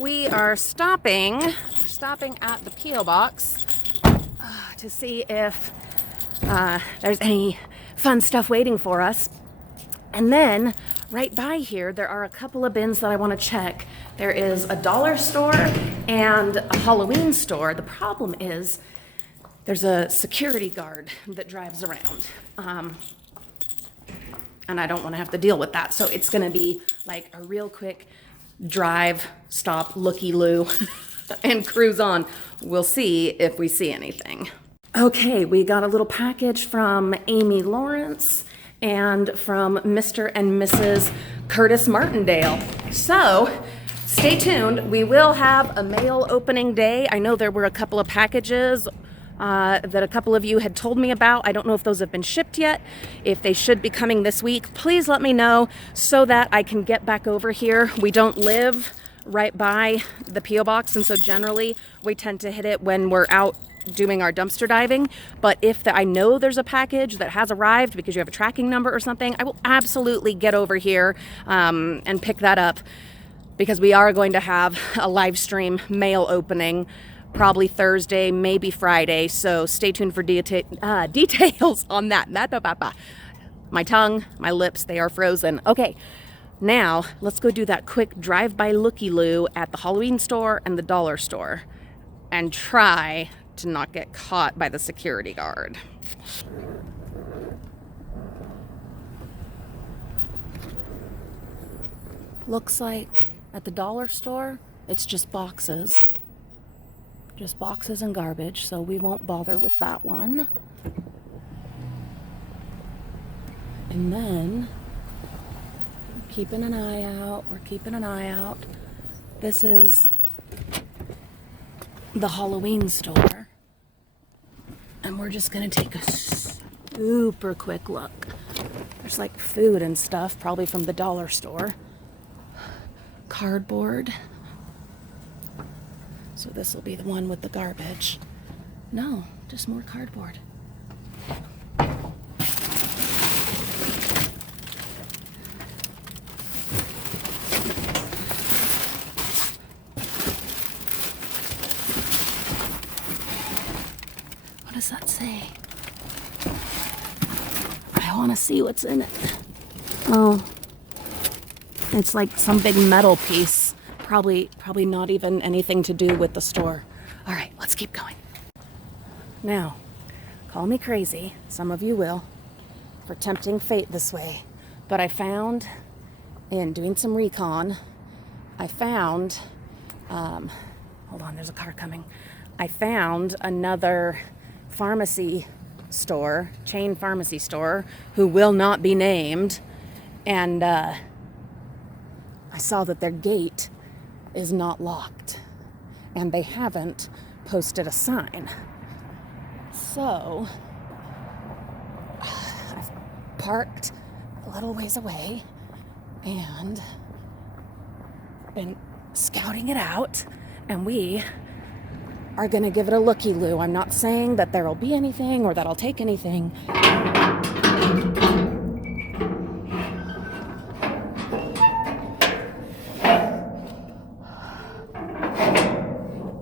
We are stopping at the P.O. box to see if there's any fun stuff waiting for us. And then right by here, there are a couple of bins that I want to check. There is a dollar store and a Halloween store. The problem is there's a security guard that drives around. And I don't want to have to deal with that. So it's going to be like a real quick drive, stop, looky-loo, and cruise on. We'll see if we see anything. Okay, we got a little package from Amy Lawrence and from Mr. and Mrs. Curtis Martindale. So stay tuned. We will have a mail opening day. I know there were a couple of packages that a couple of you had told me about. I don't know if those have been shipped yet. If they should be coming this week, please let me know so that I can get back over here. We don't live right by the P.O. box, and so generally we tend to hit it when we're out doing our dumpster diving. But if I know there's a package that has arrived because you have a tracking number or something, I will absolutely get over here and pick that up, because we are going to have a live stream mail opening probably Thursday, maybe Friday, so stay tuned for details on that. My tongue, my lips, they are frozen. Okay, now let's go do that quick drive-by looky-loo at the Halloween store and the dollar store and try to not get caught by the security guard. Looks like at the dollar store, it's just boxes. Just boxes and garbage, so we won't bother with that one. And then, we're keeping an eye out. This is the Halloween store. And we're just gonna take a super quick look. There's like food and stuff, probably from the dollar store. Cardboard. So this will be the one with the garbage. No, just more cardboard. What does that say? I want to see what's in it. Oh, it's like some big metal piece. Probably not even anything to do with the store. All right, let's keep going. Now, call me crazy, some of you will, for tempting fate this way. But I found, in doing some recon, hold on, there's a car coming. I found another pharmacy store, chain pharmacy store, who will not be named. And I saw that their gate is not locked, and they haven't posted a sign. So I've parked a little ways away and been scouting it out, and we are gonna give it a looky-loo. I'm not saying that there'll be anything or that I'll take anything.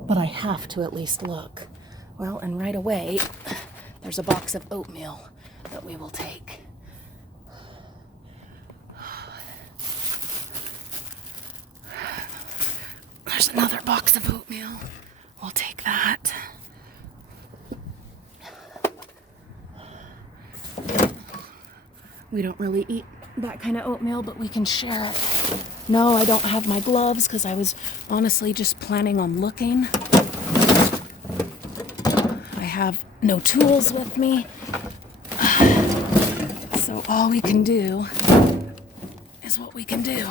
But I have to at least look. Well, and right away, there's a box of oatmeal that we will take. There's another box of oatmeal. We'll take that. We don't really eat that kind of oatmeal, but we can share it. No, I don't have my gloves because I was honestly just planning on looking. I have no tools with me. So all we can do is what we can do.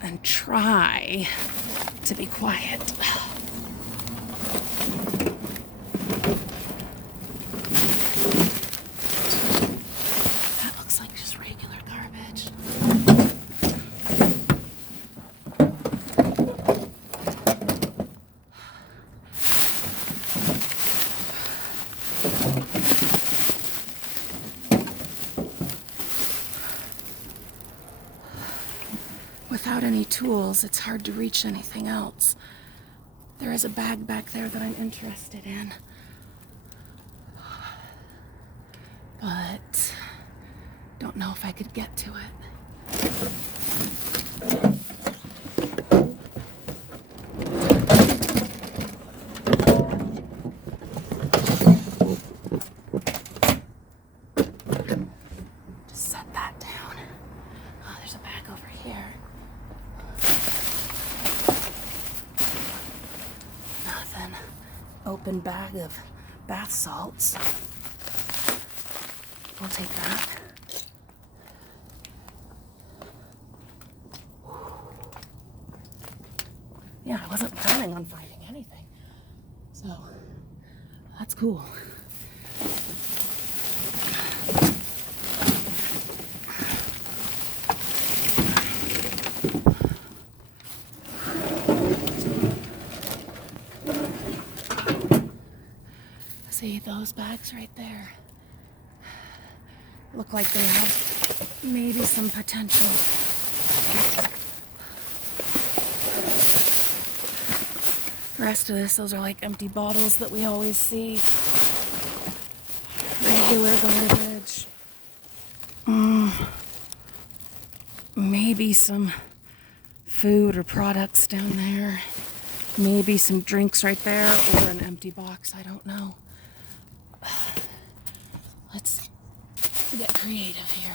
And try to be quiet. That looks like just regular garbage. without any tools, it's hard to reach anything else. There is a bag back there that I'm interested in. But don't know if I could get to it. Just set that down. Oh, there's a bag over here. Nothing. Open bag of bath salts. We'll take that. Yeah, I wasn't planning on finding anything. So, that's cool. See those bags right there? Look like they have maybe some potential. The rest of this, those are like empty bottles that we always see. Regular garbage. Maybe some food or products down there. Maybe some drinks right there or an empty box, I don't know. Let's get creative here.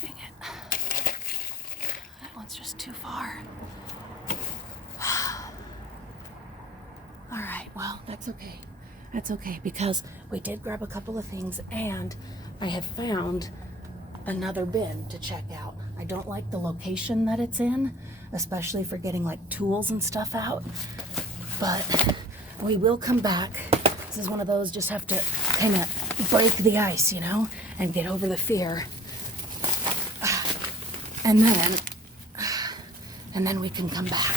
Dang it. That one's just too far. All right, well, that's okay. That's okay because we did grab a couple of things and I have found another bin to check out. I don't like the location that it's in, especially for getting like tools and stuff out, but we will come back. This is one of those, just have to kind of break the ice, you know, and get over the fear. And then we can come back.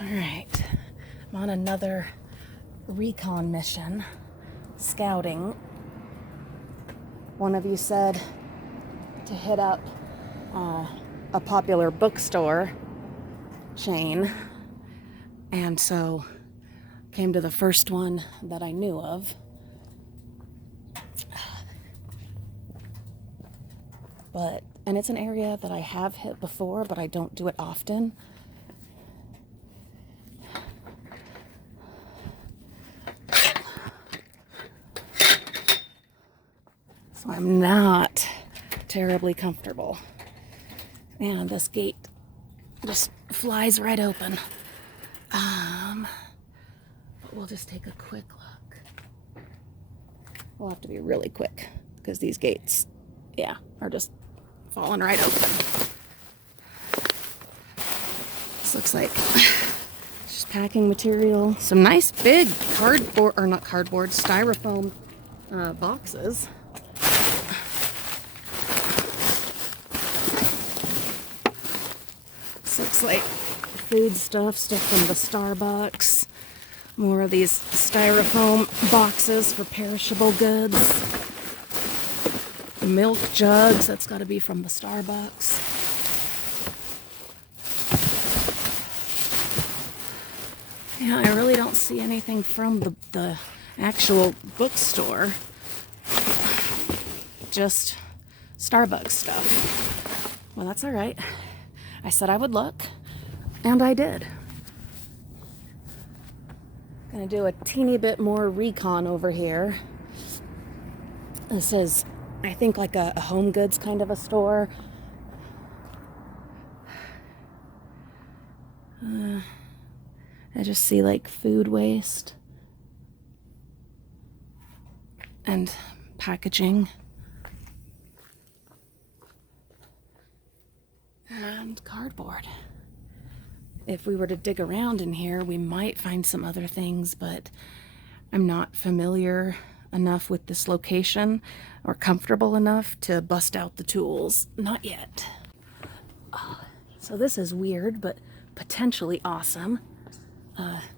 All right, I'm on another recon mission, scouting. One of you said to hit up a popular bookstore chain, and so came to the first one that I knew of. And it's an area that I have hit before, but I don't do it often. So I'm not terribly comfortable. And this gate just flies right open. But we'll just take a quick look. We'll have to be really quick because these gates, yeah, are just falling right open. This looks like just packing material. Some nice big cardboard, or not cardboard, styrofoam boxes. This looks like food stuff from the Starbucks. More of these styrofoam boxes for perishable goods. Milk jugs, that's got to be from the Starbucks. Yeah, I really don't see anything from the actual bookstore. Just Starbucks stuff. Well, that's all right. I said I would look, and I did. Gonna do a teeny bit more recon over here. This is, I think, like a home goods kind of a store. I just see like food waste and packaging and cardboard. If we were to dig around in here, we might find some other things, but I'm not familiar enough with this location or comfortable enough to bust out the tools. Not yet. Oh, So this is weird, but potentially awesome.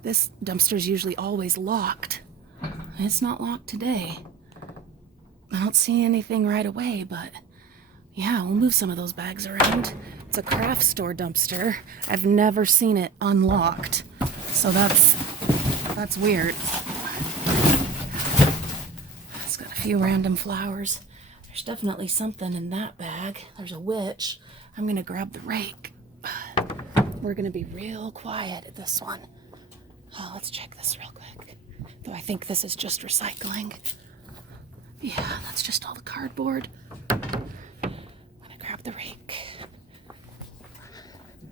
This dumpster's usually always locked. It's not locked today. I don't see anything right away, but yeah, we'll move some of those bags around. It's a craft store dumpster. I've never seen it unlocked. So that's weird. It's got a few random flowers. There's definitely something in that bag. There's a witch. I'm gonna grab the rake. We're gonna be real quiet at this one. Oh, let's check this real quick. Though I think this is just recycling. Yeah, that's just all the cardboard. I'm gonna grab the rake.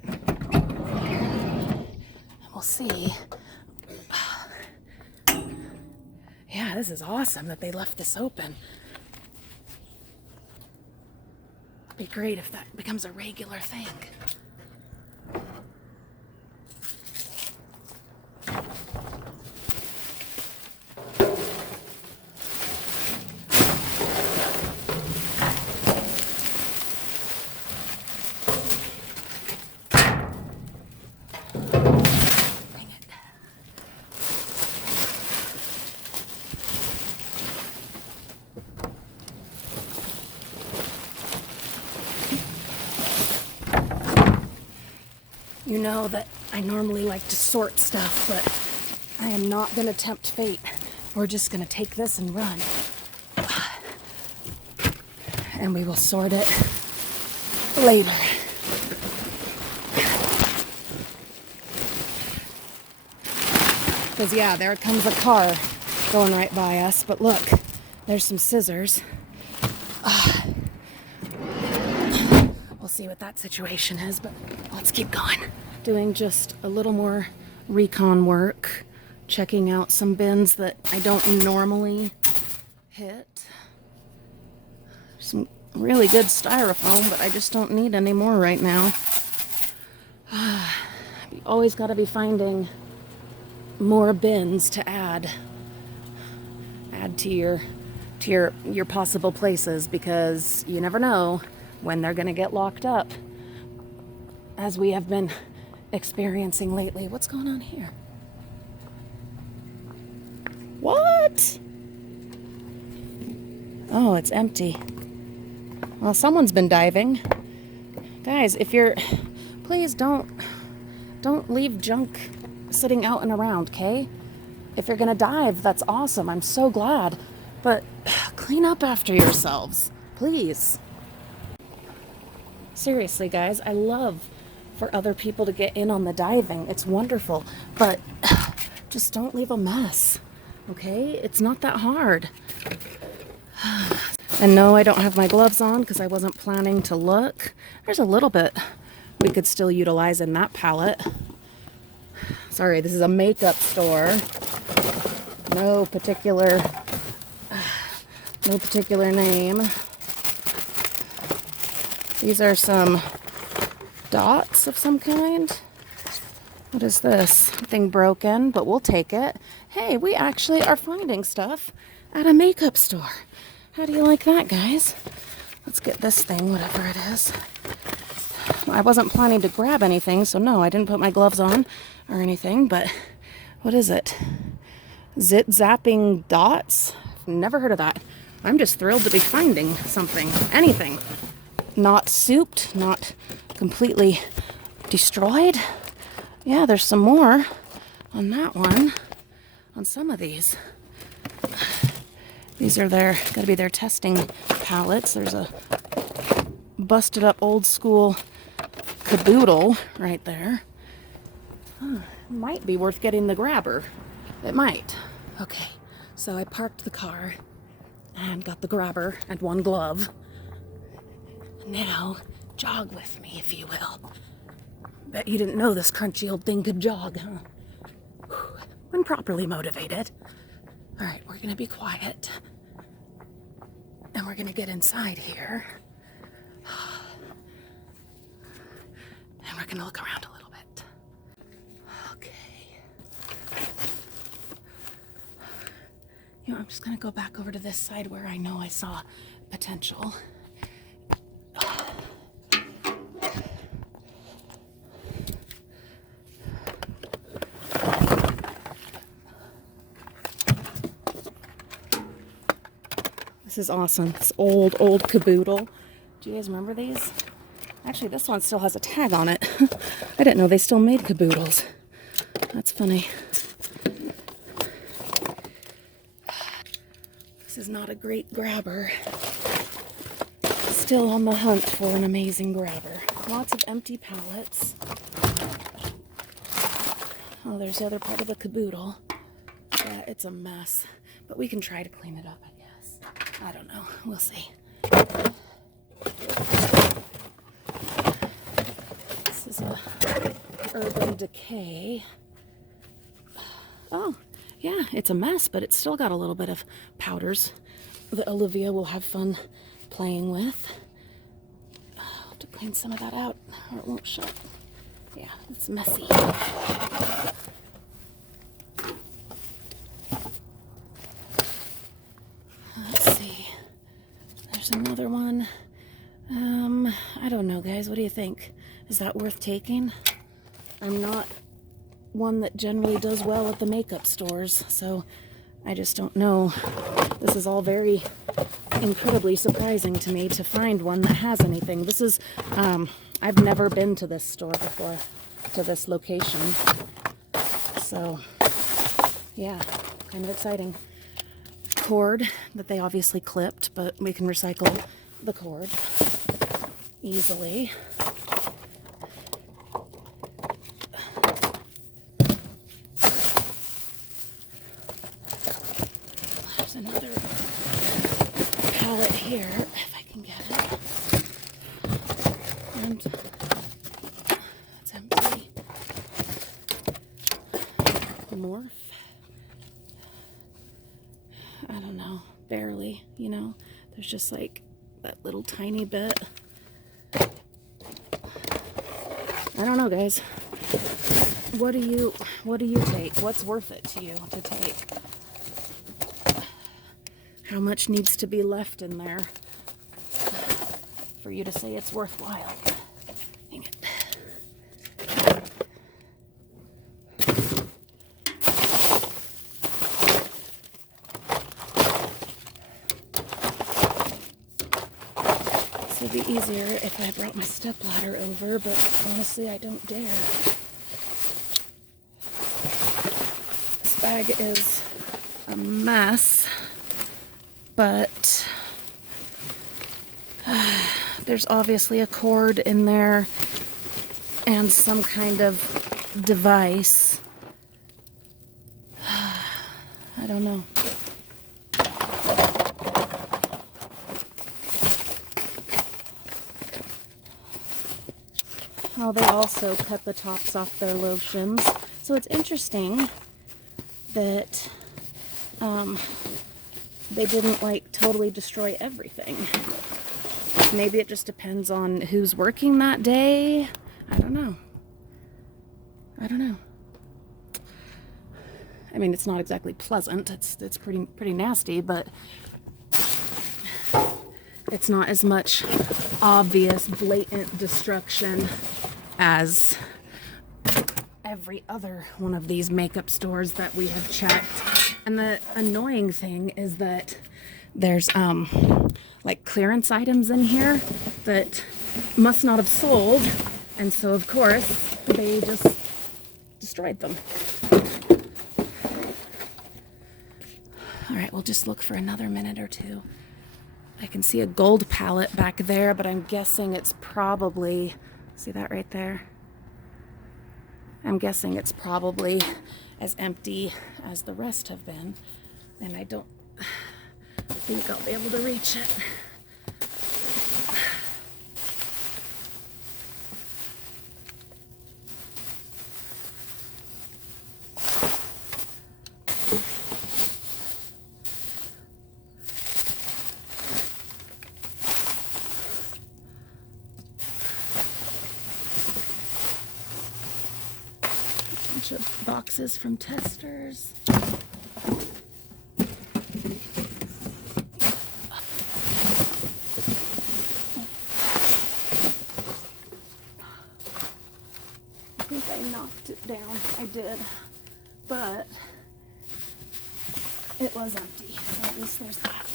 And we'll see. Yeah, this is awesome that they left this open. It'd be great if that becomes a regular thing. You know that I normally like to sort stuff, but I am not going to tempt fate. We're just going to take this and run. And we will sort it later. Because yeah, there comes a car going right by us, but look, there's some scissors. We'll see what that situation is, but let's keep going. Doing just a little more recon work, checking out some bins that I don't normally hit. Some really good styrofoam, but I just don't need any more right now. You always got to be finding more bins to add to your possible places, because you never know when they're going to get locked up, as we have been experiencing lately. What's going on here? What? Oh, it's empty. Well, someone's been diving. Guys, please don't leave junk sitting out and around, okay? If you're gonna dive, that's awesome. I'm so glad. But clean up after yourselves, please. Seriously, guys, I love for other people to get in on the diving. It's wonderful, but just don't leave a mess, okay? It's not that hard. And no, I don't have my gloves on because I wasn't planning to look. There's a little bit we could still utilize in that palette. Sorry, this is a makeup store. No particular name. These are some dots of some kind. What is this? Something broken, but we'll take it. Hey, we actually are finding stuff at a makeup store. How do you like that, guys? Let's get this thing, whatever it is. I wasn't planning to grab anything, so no, I didn't put my gloves on or anything, but what is it? Zit-zapping dots? I've never heard of that. I'm just thrilled to be finding something, anything. Not souped, not completely destroyed. Yeah, there's some more on that one, on some of these. These are gotta be their testing pallets. There's a busted up old school caboodle right there. Might be worth getting the grabber. It might. Okay, so I parked the car and got the grabber and one glove. Now, jog with me, if you will. Bet you didn't know this crunchy old thing could jog, huh? When properly motivated. All right, we're gonna be quiet. And we're gonna get inside here. And we're gonna look around a little bit. Okay. You know, I'm just gonna go back over to this side where I know I saw potential. This is awesome. This old caboodle. Do you guys remember these? Actually, this one still has a tag on it. I didn't know they still made caboodles. That's funny. This is not a great grabber. Still on the hunt for an amazing grabber. Lots of empty pallets. Oh, there's the other part of the caboodle. Yeah, it's a mess. But we can try to clean it up, I guess. I don't know. We'll see. This is a Urban Decay. Oh, yeah, it's a mess, but it's still got a little bit of powders that Olivia will have fun playing with. I'll have to clean some of that out or it won't shut. Yeah, it's messy. Let's see. There's another one. I don't know, guys. What do you think? Is that worth taking? I'm not one that generally does well at the makeup stores, so I just don't know. This is all very incredibly surprising to me to find one that has anything. This is, I've never been to this store before, to this location. So, yeah, kind of exciting. Cord that they obviously clipped, but we can recycle the cord easily. There's another pallet here, if I can get it. And it's empty. Morph. I don't know, barely, you know. There's just like that little tiny bit. I don't know, guys. What do you take? What's worth it to you to take? How much needs to be left in there for you to say it's worthwhile? Dang it. This would be easier if I brought my stepladder over, but honestly, I don't dare. This bag is a mess, but there's obviously a cord in there and some kind of device. I don't know. Oh, they also cut the tops off their lotions. So it's interesting that they didn't like totally destroy everything. Maybe it just depends on who's working that day. I don't know. I don't know. I mean, it's not exactly pleasant. It's pretty nasty, but it's not as much obvious, blatant destruction as every other one of these makeup stores that we have checked. And the annoying thing is that there's like clearance items in here that must not have sold, and so of course they just destroyed them. All right, we'll just look for another minute or two. I can see a gold palette back there, but I'm guessing it's probably, see that right there? I'm guessing it's probably as empty as the rest have been, and I don't think I'll be able to reach it. Bunch of boxes from testers. I think I knocked it down. I did, but it was empty, so at least there's that.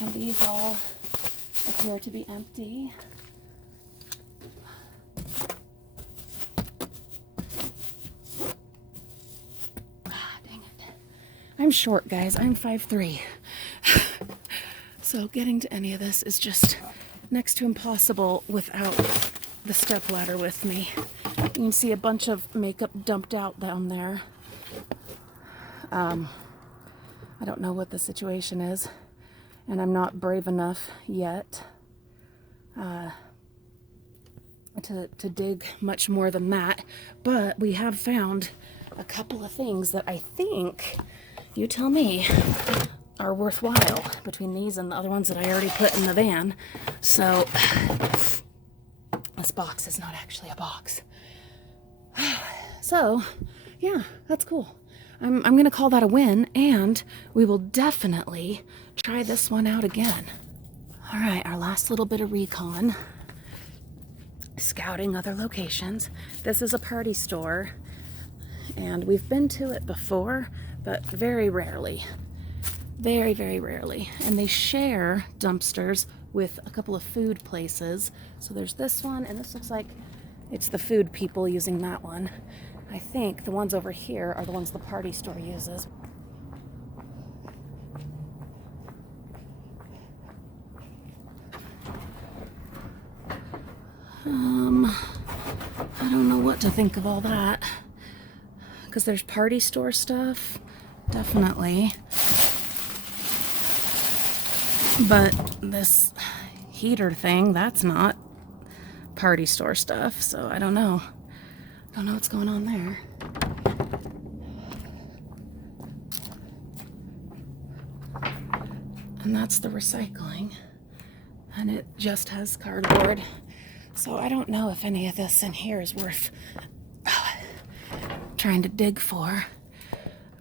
And these all appear to be empty. Dang it. I'm short, guys. I'm 5'3". So getting to any of this is just next to impossible without the step ladder with me. You can see a bunch of makeup dumped out down there. I don't know what the situation is, and I'm not brave enough yet to dig much more than that, but we have found a couple of things that I think, you tell me, are worthwhile between these and the other ones that I already put in the van. So this box is not actually a box. So yeah, that's cool. I'm gonna call that a win, and we will definitely try this one out again. All right, our last little bit of recon. Scouting other locations. This is a party store, and we've been to it before, but very rarely. Very, very rarely. And they share dumpsters with a couple of food places. So there's this one, and this looks like it's the food people using that one. I think the ones over here are the ones the party store uses. I don't know what to think of all that. Because there's party store stuff, definitely. But this heater thing, that's not party store stuff, so I don't know. Don't know what's going on there. And that's the recycling. And it just has cardboard. So I don't know if any of this in here is worth trying to dig for.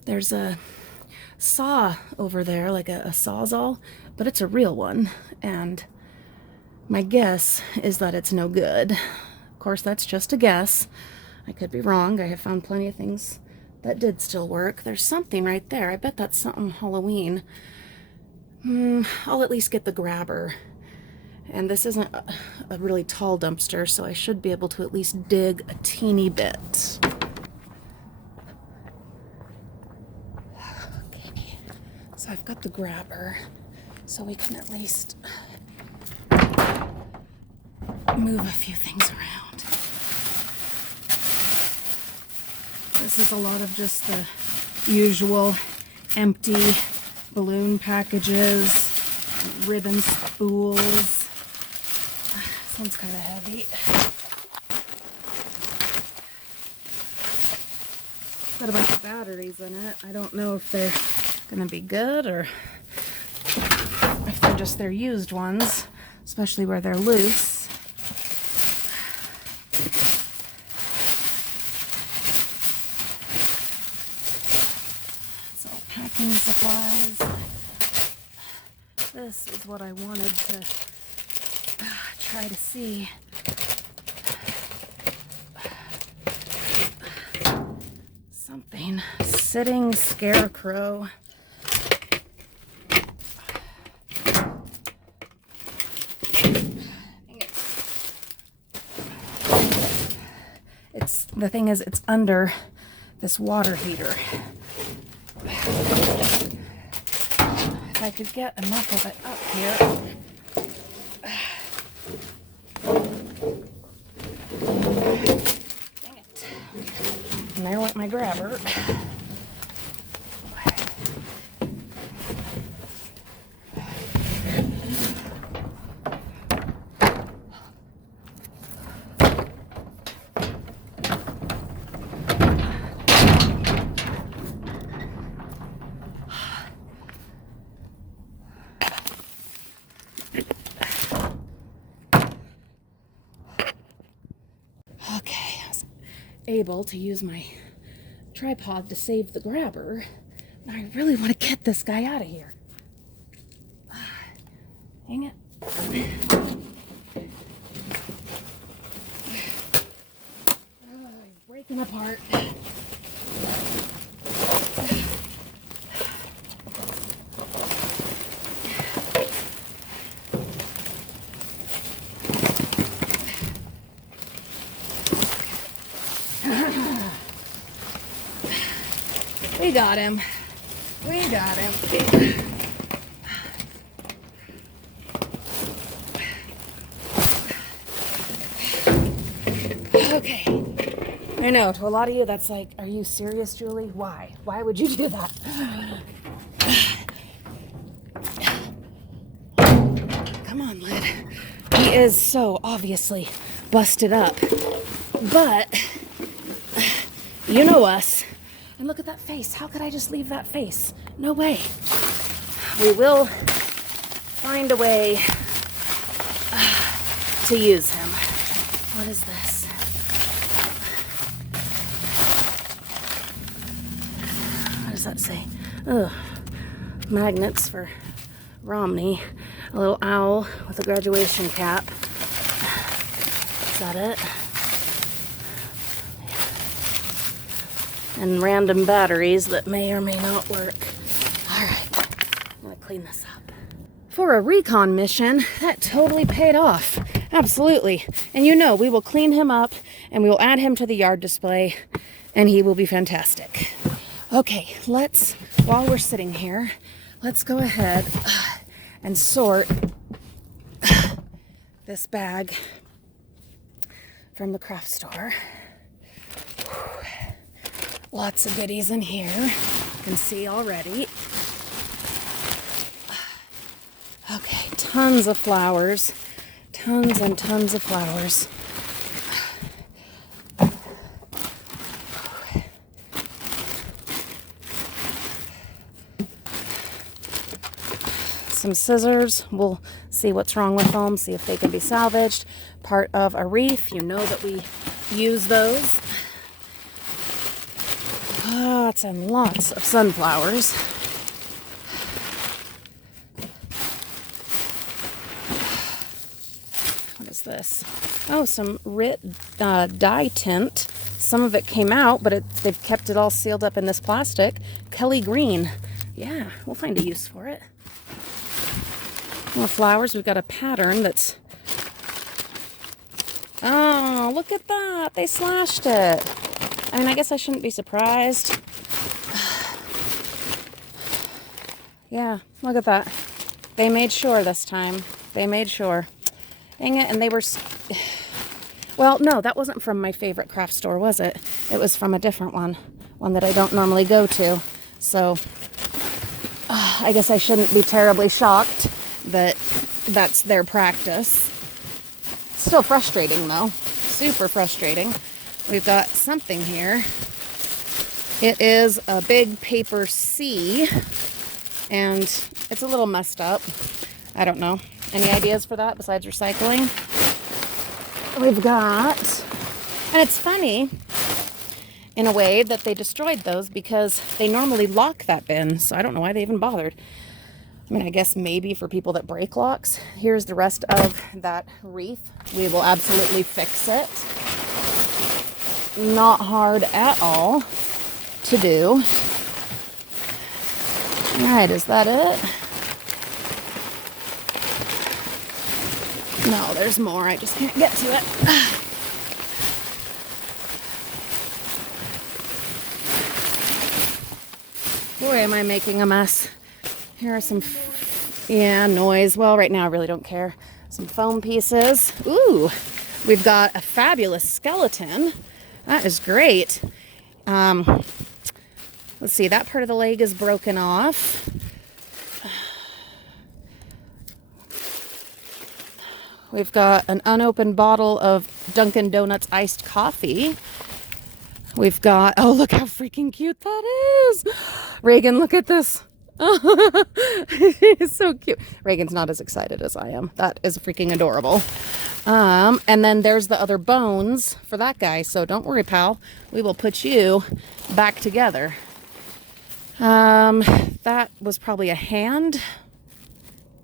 There's a saw over there, like a sawzall, but it's a real one. And my guess is that it's no good. Of course, that's just a guess. I could be wrong. I have found plenty of things that did still work. There's something right there. I bet that's something Halloween. I'll at least get the grabber. And this isn't a really tall dumpster, so I should be able to at least dig a teeny bit. Okay. So I've got the grabber, so we can at least move a few things around. This is a lot of just the usual empty balloon packages, ribbon spools. This one's kind of heavy. Got a bunch of batteries in it. I don't know if they're gonna be good or if they're just their used ones, especially where they're loose. Packing supplies. This is what I wanted to try to see. Something. Sitting scarecrow. The thing is, it's under this water heater. If I could get enough of it up here. Dang it. And there went my grabber. Able to use my tripod to save the grabber. Now I really want to get this guy out of here. Dang it. Oh, he's breaking apart. We got him. We got him. Okay. I know, to a lot of you, that's like, are you serious, Julie? Why? Why would you do that? Come on, Lid. He is so obviously busted up. But, you know us. And look at that face. How could I just leave that face? No way. We will find a way to use him. What is this? What does that say? Ugh. Magnets for Romney. A little owl with a graduation cap. Is that it? And random batteries that may or may not work. All right, I'm gonna clean this up. For a recon mission, that totally paid off. Absolutely. And you know, we will clean him up and we will add him to the yard display and he will be fantastic. Okay, while we're sitting here, let's go ahead and sort this bag from the craft store. Lots of goodies in here. You can see already. Okay, tons of flowers. Tons and tons of flowers. Some scissors. We'll see what's wrong with them, see if they can be salvaged. Part of a wreath. You know that we use those. Lots and lots of sunflowers. What is this? Oh, some dye tint. Some of it came out, but they've kept it all sealed up in this plastic. Kelly green. Yeah, we'll find a use for it. More flowers. We've got a pattern that's... Oh, look at that. They slashed it. I mean, I guess I shouldn't be surprised. Yeah, look at that. They made sure this time. They made sure. Dang it, and they were... Well, no, that wasn't from my favorite craft store, was it? It was from a different one. One that I don't normally go to. So, I guess I shouldn't be terribly shocked that that's their practice. Still frustrating, though. Super frustrating. We've got something here. It is a big paper C, and it's a little messed up. I don't know. Any ideas for that besides recycling? We've got, and it's funny in a way that they destroyed those because they normally lock that bin, so I don't know why they even bothered. I mean, I guess maybe for people that break locks. Here's the rest of that wreath. We will absolutely fix it. Not hard at all to do. All right, is that it? No, there's more. I just can't get to it. Boy, am I making a mess. Here are some, noise. Well, right now I really don't care. Some foam pieces. Ooh, we've got a fabulous skeleton. That is great. Let's see, that part of the leg is broken off. We've got an unopened bottle of Dunkin' Donuts iced coffee. We've got, oh, look how freaking cute that is. Reagan, look at this. It's so cute. Reagan's not as excited as I am. That is freaking adorable. And then there's the other bones for that guy. So don't worry, pal. We will put you back together. That was probably a hand.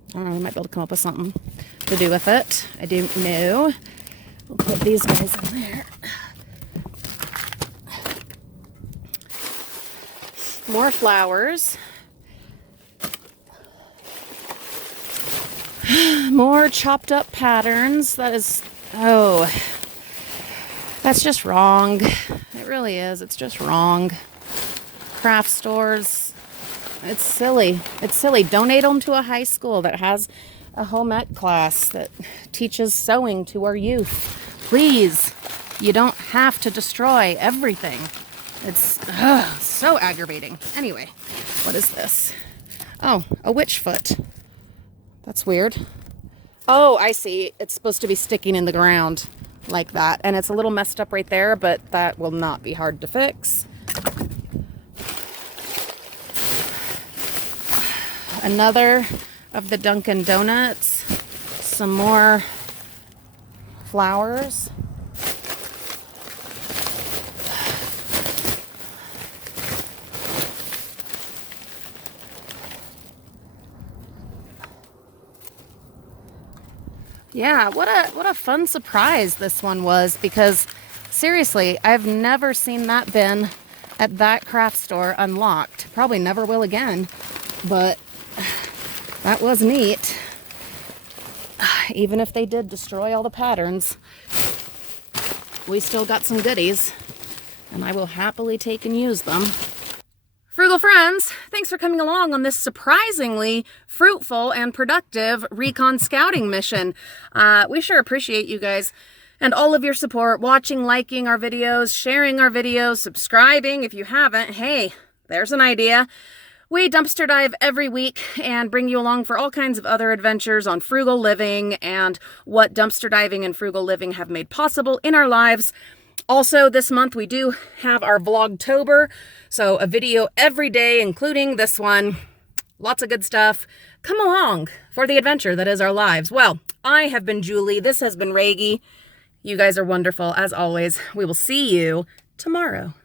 I don't know, we might be able to come up with something to do with it. I don't know. We'll put these guys in there. More flowers. More chopped up patterns. That is, oh, that's just wrong. It really is. It's just wrong. craft stores. It's silly. It's silly. Donate them to a high school that has a home ec class that teaches sewing to our youth. Please, you don't have to destroy everything. It's so aggravating. Anyway, what is this? Oh, a witch foot. That's weird. Oh, I see. It's supposed to be sticking in the ground like that. And it's a little messed up right there, but that will not be hard to fix. Another of the Dunkin' Donuts. Some more flowers. Yeah, what a fun surprise this one was, because seriously, I've never seen that bin at that craft store unlocked. Probably never will again, but that was neat. Even if they did destroy all the patterns, we still got some goodies, and I will happily take and use them. Frugal friends, thanks for coming along on this surprisingly fruitful and productive recon scouting mission. We sure appreciate you guys and all of your support, watching, liking our videos, sharing our videos, subscribing if you haven't. Hey, there's an idea. We dumpster dive every week and bring you along for all kinds of other adventures on frugal living and what dumpster diving and frugal living have made possible in our lives. Also, this month we do have our Vlogtober, so a video every day, including this one. Lots of good stuff. Come along for the adventure that is our lives. Well, I have been Julie. This has been Reagan. You guys are wonderful, as always. We will see you tomorrow.